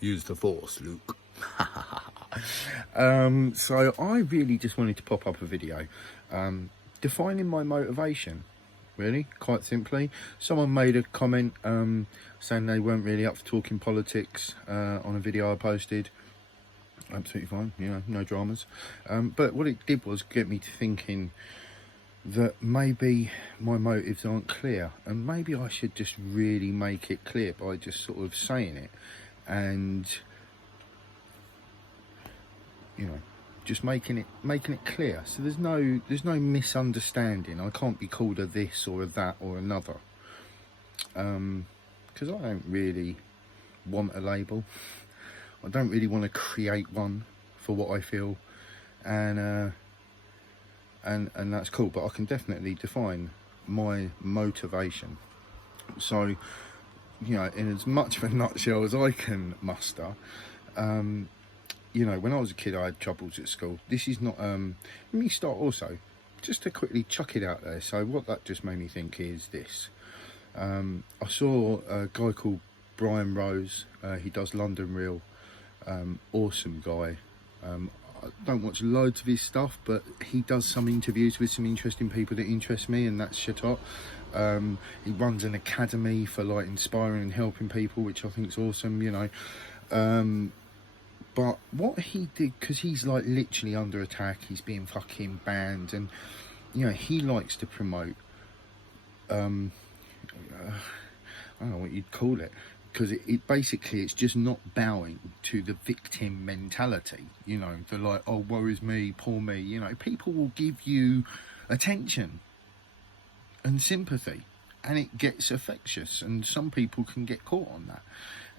Use the force, Luke. So I really just wanted to pop up a video defining my motivation, really, quite simply. Someone made a comment saying they weren't really up for talking politics on a video I posted. Absolutely fine, you know, no dramas. But what it did was get me to thinking that maybe my motives aren't clear, and maybe I should just really make it clear by just sort of saying it, and you know, just making it clear, so there's no misunderstanding. I can't be called a this or a that or another, because I don't really want a label. I don't really want to create one for what I feel, and that's cool. But I can definitely define my motivation. So, you know, in as much of a nutshell as I can muster, you know, when I was a kid, I had troubles at school. This is not, let me start also, just to quickly chuck it out there. So what that just made me think is this. I saw a guy called Brian Rose. He does London Real. Awesome guy. I don't watch loads of his stuff, but he does some interviews with some interesting people that interest me, and that's shit hot. He runs an academy for like inspiring and helping people, which I think is awesome, you know. But what he did, because he's like literally under attack, he's being fucking banned, and you know, he likes to promote I don't know what you'd call it, because it basically, it's just not bowing to the victim mentality, you know, the like, oh, woe is me, poor me, you know. People will give you attention and sympathy, and it gets infectious, and some people can get caught on that.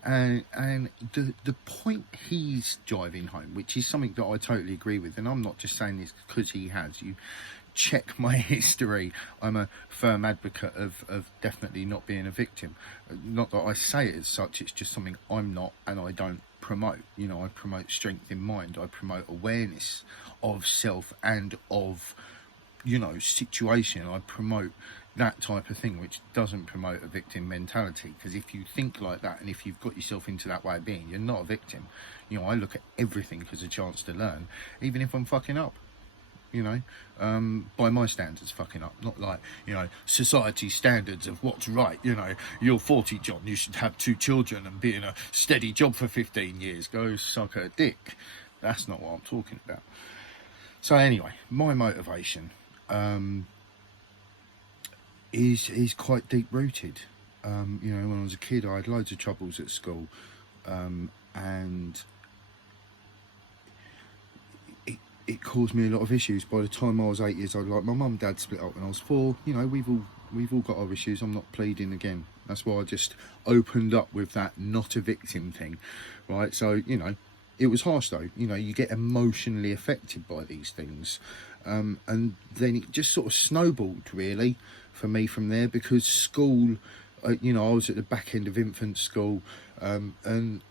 And the point he's driving home, which is something that I totally agree with, and I'm not just saying this because he has. You check my history, I'm a firm advocate of definitely not being a victim. Not that I say it as such, it's just something I'm not, and I don't promote. You know, I promote strength in mind, I promote awareness of self and of, you know, situation. I promote that type of thing, which doesn't promote a victim mentality, because if you think like that, and if you've got yourself into that way of being, you're not a victim. You know, I look at everything as a chance to learn, even if I'm fucking up, you know, by my standards, fucking up, not like, you know, society standards of what's right. You know, you're 40, John, you should have 2 children and be in a steady job for 15 years, go suck a dick. That's not what I'm talking about. So anyway, my motivation is quite deep rooted. You know, when I was a kid, I had loads of troubles at school, and it caused me a lot of issues. By the time I was 8 years old, like, my mum and dad split up when I was 4. You know, we've all got our issues. I'm not pleading again. That's why I just opened up with that not a victim thing, right? So, you know, it was harsh though. You know, you get emotionally affected by these things, and then it just sort of snowballed really for me from there, because school, you know, I was at the back end of infant school, and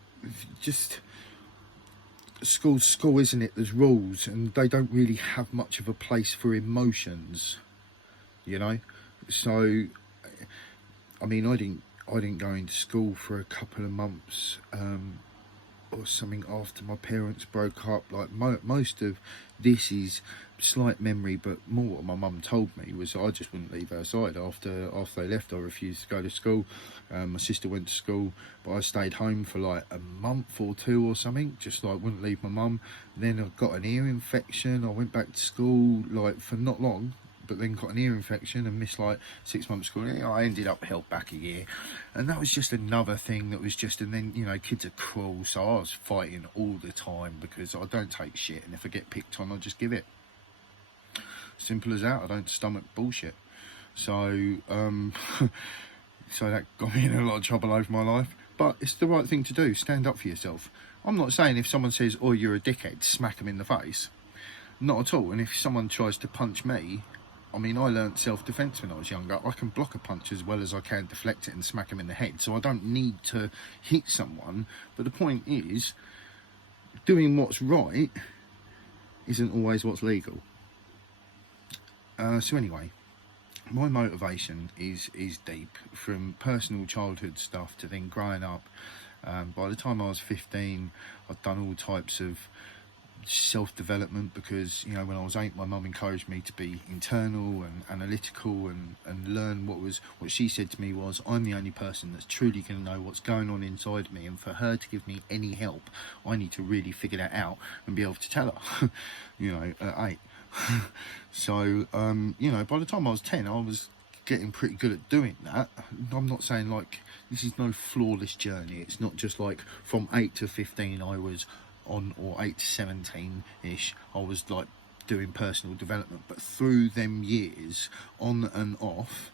just school, isn't it? There's rules, and they don't really have much of a place for emotions, you know. So, I mean, I didn't go into school for a couple of months, or something, after my parents broke up. Like, most of this is slight memory, but more what my mum told me was I just wouldn't leave her side. After they left, I refused to go to school. My sister went to school, but I stayed home for like a month or 2 or something, just like wouldn't leave my mum. Then I got an ear infection. I went back to school like for not long, but then got an ear infection and missed like 6 months school. I ended up held back a year, and that was just another thing that was just, and then, you know, kids are cruel, so I was fighting all the time because I don't take shit, and if I get picked on, I just give it. Simple as that. I don't stomach bullshit. So so that got me in a lot of trouble over my life, but it's the right thing to do. Stand up for yourself. I'm not saying if someone says, oh, you're a dickhead, smack them in the face. Not at all. And if someone tries to punch me, I mean, I learnt self-defense when I was younger. I can block a punch as well as I can deflect it and smack them in the head, so I don't need to hit someone. But the point is, doing what's right isn't always what's legal. So anyway, my motivation is deep, from personal childhood stuff to then growing up, By the time I was 15, I'd done all types of self-development, because when I was 8, my mum encouraged me to be internal and analytical and learn what she said to me was, I'm the only person that's truly going to know what's going on inside me, and for her to give me any help, I need to really figure that out and be able to tell her at 8. So by the time I was 10, I was getting pretty good at doing that. I'm not saying like this is no flawless journey. It's not just like from 8 to 15 I was on, or 8 to 17-ish, I was like doing personal development. But through them years, on and off,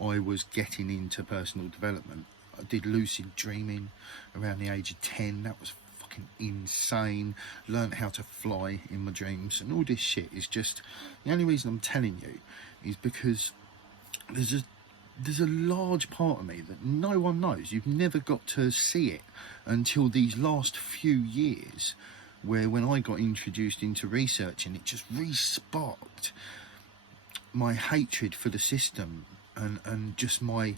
I was getting into personal development. I did lucid dreaming around the age of 10. That was fucking insane. Learned how to fly in my dreams, and all this shit is just, the only reason I'm telling you is because there's a large part of me that no one knows. You've never got to see it until these last few years, where when I got introduced into researching, it just re-sparked my hatred for the system, and just my,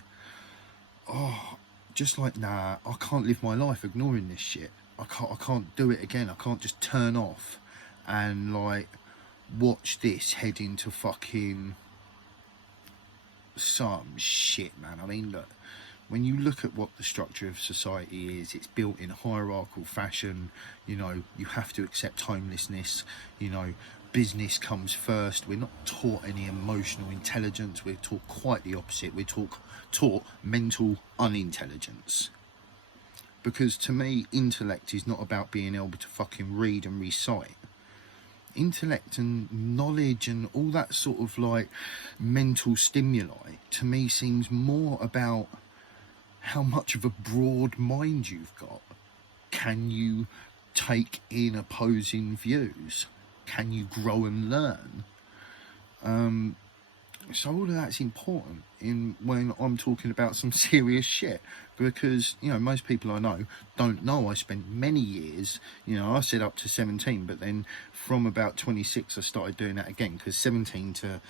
just like, nah, I can't live my life ignoring this shit. I can't do it again. I can't just turn off and like watch this head into fucking some shit, man. I mean, look, when you look at what the structure of society is, it's built in hierarchical fashion. You have to accept homelessness. Business comes first. We're not taught any emotional intelligence. We're taught quite the opposite. We're taught mental unintelligence. Because to me, intellect is not about being able to fucking read and recite. Intellect and knowledge and all that sort of like mental stimuli, to me, seems more about how much of a broad mind you've got. Can you take in opposing views? Can you grow and learn? So all of that's important when I'm talking about some serious shit, because most people I know don't know I spent many years, I said up to 17, but then from about 26 I started doing that again, because 17 to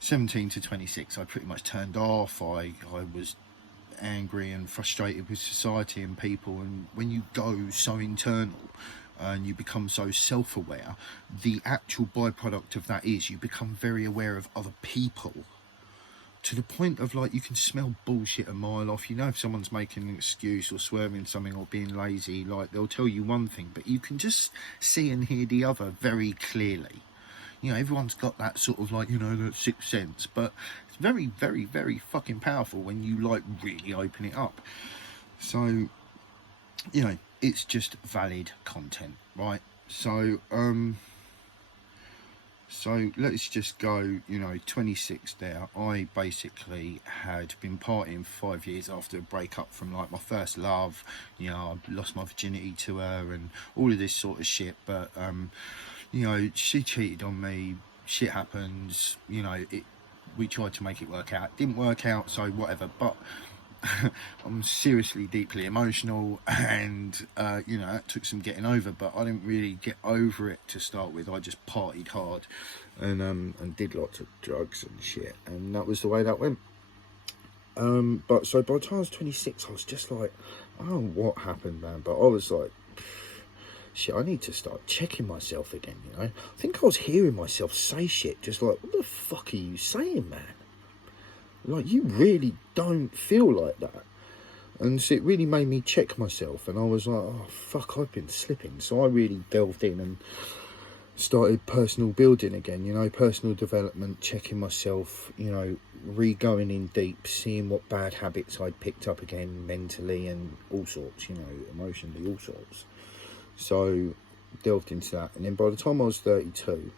26 I pretty much turned off. I was angry and frustrated with society and people, and when you go so internal and you become so self-aware, the actual byproduct of that is you become very aware of other people, to the point of like you can smell bullshit a mile off. If someone's making an excuse or swerving something or being lazy, like they'll tell you one thing, but you can just see and hear the other very clearly. Everyone's got that sort of like, that sixth sense, but it's very, very, very fucking powerful when you like really open it up. So it's just valid content, right? So let's just go, 26 there. I basically had been partying for 5 years after a breakup from like my first love. I lost my virginity to her and all of this sort of shit. But, she cheated on me. Shit happens. We tried to make it work out. It didn't work out, so whatever. But I'm seriously deeply emotional, and it took some getting over, but I didn't really get over it to start with. I just partied hard and did lots of drugs and shit, and that was the way that went. But so by the time I was 26, I was just like, I don't know what happened, man, but I was like, shit, I need to start checking myself again. I think I was hearing myself say shit just like, what the fuck are you saying, man? Like, you really don't feel like that. And so it really made me check myself, and I was like, oh fuck, I've been slipping. So I really delved in and started personal building again, personal development, checking myself, re-going in deep, seeing what bad habits I'd picked up again mentally and all sorts, emotionally, all sorts. So delved into that, and then by the time I was 32,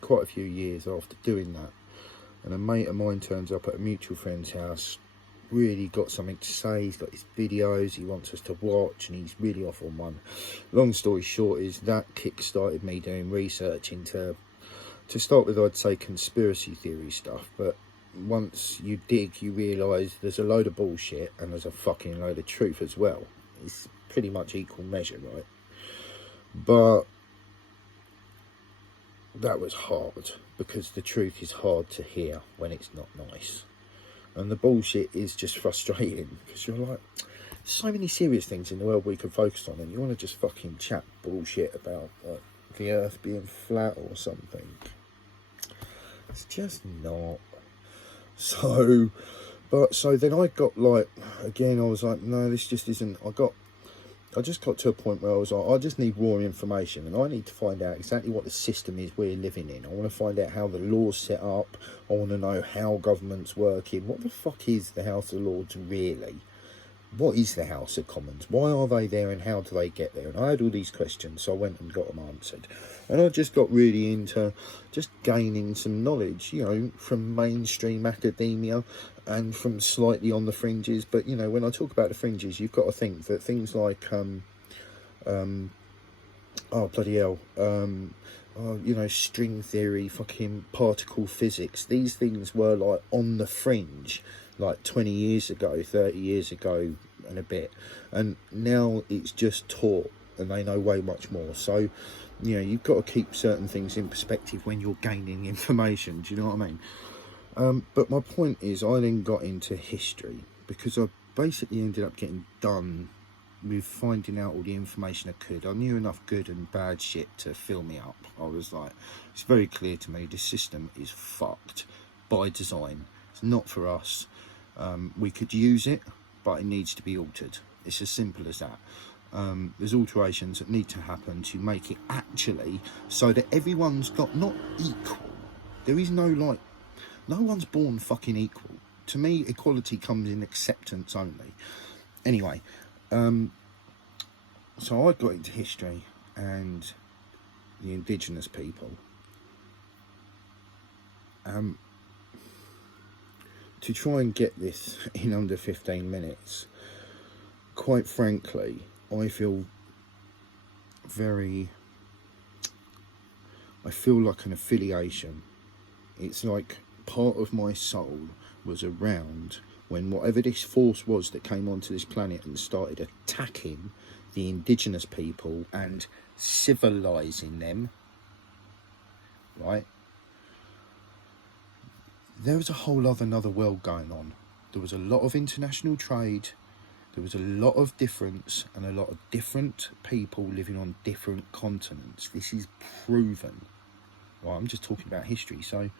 quite a few years after doing that, and a mate of mine turns up at a mutual friend's house, really got something to say. He's got his videos he wants us to watch, and he's really off on one. Long story short is that kick-started me doing research into, to start with, I'd say conspiracy theory stuff, but once you dig, you realise there's a load of bullshit and there's a fucking load of truth as well. It's pretty much equal measure, right? But that was hard, because the truth is hard to hear when it's not nice, and the bullshit is just frustrating, because you're like, so many serious things in the world we could focus on, and you want to just fucking chat bullshit about the earth being flat or something. It's just not. So then I got like, again, I was like, no, this just isn't. I just got to a point where I was like, I just need raw information, and I need to find out exactly what the system is we're living in. I want to find out how the law's set up. I want to know how government's working. What the fuck is the House of Lords really? What is the House of Commons? Why are they there, and how do they get there? And I had all these questions, so I went and got them answered. And I just got really into just gaining some knowledge, you know, from mainstream academia and from slightly on the fringes. But, you know, when I talk about the fringes, you've got to think that things like, oh, bloody hell, you know, string theory, fucking particle physics, these things were like on the fringe like 20 years ago, 30 years ago and a bit, and now it's just taught and they know way much more. So, you know, you've got to keep certain things in perspective when you're gaining information, do you know what I mean? But my point is, I then got into history because I basically ended up getting done with finding out all the information I could. I knew enough good and bad shit to fill me up. I was like, it's very clear to me, this system is fucked by design. It's not for us. We could use it, but it needs to be altered. It's as simple as that. There's alterations that need to happen to make it actually so that everyone's got not equal. There is no like, no one's born fucking equal. To me, equality comes in acceptance only. Anyway, so I got into history and the indigenous people. To try and get this in under 15 minutes, quite frankly, I feel like an affiliation. It's like part of my soul was around when whatever this force was that came onto this planet and started attacking the indigenous people and civilizing them, right? There was a whole another world going on. There was a lot of international trade. There was a lot of difference and a lot of different people living on different continents. This is proven. Well, I'm just talking about history. So,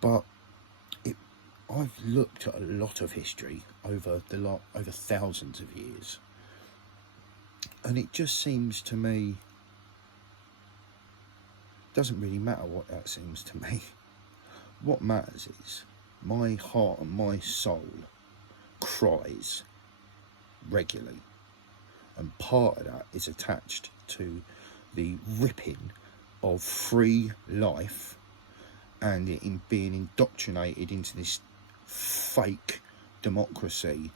but I've looked at a lot of history over thousands of years, and it just seems to me, doesn't really matter what that seems to me. What matters is my heart and my soul cries regularly, and part of that is attached to the ripping of free life and it in being indoctrinated into this fake democracy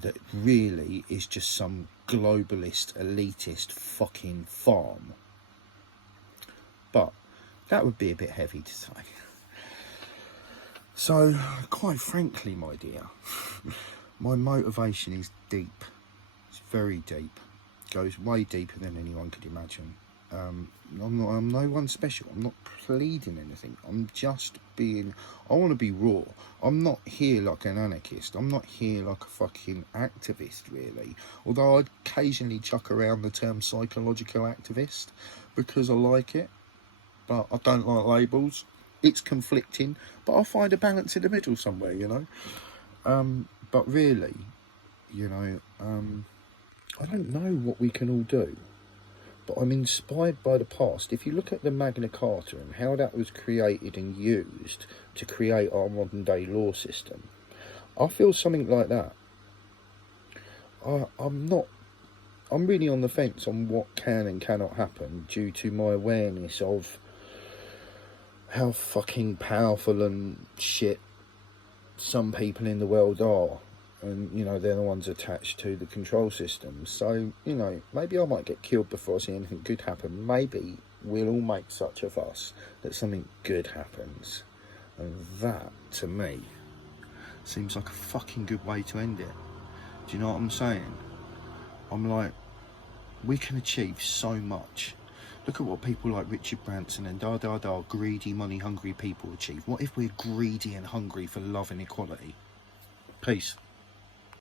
that really is just some globalist, elitist fucking farm. But that would be a bit heavy to say. So, quite frankly, my dear, my motivation is deep. It's very deep. It goes way deeper than anyone could imagine. I'm no one special. I'm not pleading anything. I'm just being, I want to be raw. I'm not here like an anarchist. I'm not here like a fucking activist, really. Although I'd occasionally chuck around the term psychological activist because I like it. But I don't like labels. It's conflicting, but I'll find a balance in the middle somewhere, you know. But really, you know, I don't know what we can all do, but I'm inspired by the past. If you look at the Magna Carta and how that was created and used to create our modern day law system, I feel something like that. I'm really on the fence on what can and cannot happen due to my awareness of how fucking powerful and shit some people in the world are. And, you know, they're the ones attached to the control system. So, you know, maybe I might get killed before I see anything good happen. Maybe we'll all make such a fuss that something good happens. And that, to me, seems like a fucking good way to end it. Do you know what I'm saying? I'm like, we can achieve so much. Look at what people like Richard Branson and greedy, money-hungry people achieve. What if we're greedy and hungry for love and equality? Peace.